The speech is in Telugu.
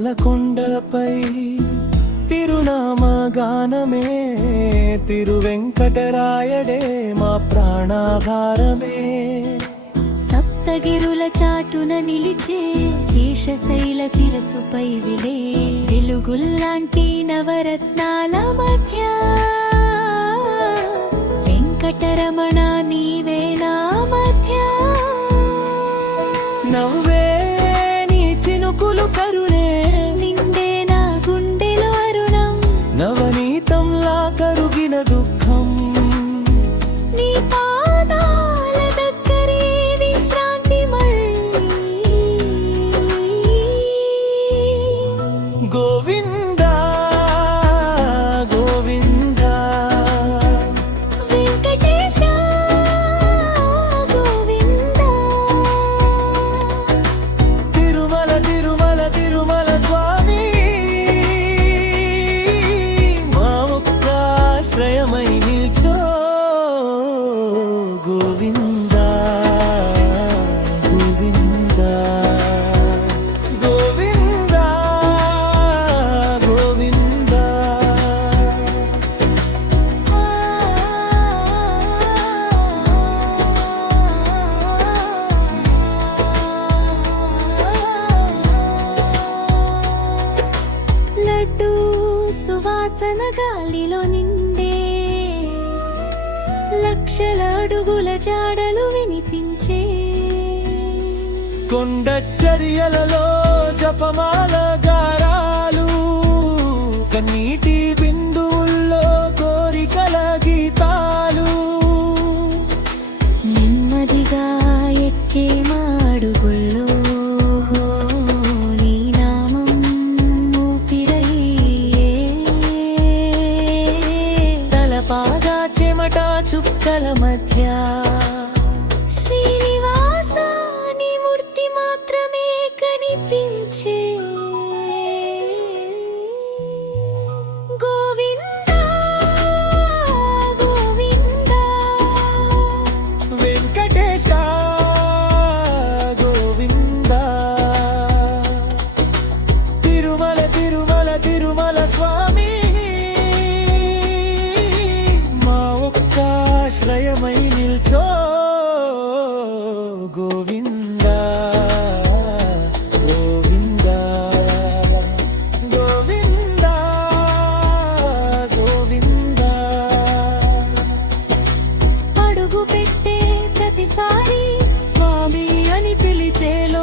తిరుమల కొండపై తిరునామగానమే తిరువెంకటరాయడే మా ప్రాణాధారమే. సప్తగిరుల చాటున నిలిచే శేషశైల శిరసుపై విలే వెలుగుల్లాంటి నవరత్నాల మధ్య వెంకటరమణ నీవే నా మధ్య. నవ్వే నీ చినుకులు కరుణే నిండే నా గుండెలో అరుణం నవనీతంలా కరుగిన దుఃఖం. నీ పాదాల దగ్గరే విశ్రాంతి మళ్ళీ. గోవిందా గోవిందా వెంకటేశ గోవిందా. తిరుమల తిరుమల తిరుమల స్వామి మా ముక్తాశ్రయమై నిల్చో. గోవిందా గోవిందా గోవిందా గోవిందా. లడ్డు సువాసన గాలిలో నిండే లక్షల అడుగుల జాడలు వినిపించే. కొండ చర్యలలో జపమాల గారాలు కన్నీటి బిందువుల్లో కోరికల గీతాలు. నెమ్మదిగా ఎక్కే మాడుగుల్లో నీ నామం ఊపిరయ్యే. తలపాగా చెమట చుక్కల మధ్య శ్రీనివాస నీ మూర్తి మాత్రమే కనిపించే. గోవిందా గోవిందా వెంకటేశ గోవిందా. తిరుమల తిరుమల తిరుమల స్వామి మా ఒక్కాశ్రయమై నిల్చో. గోవిందా గోవిందా గోవిందా గోవిందా. అడుగు పెట్టే ప్రతిసారి స్వామి అని పిలిచేలో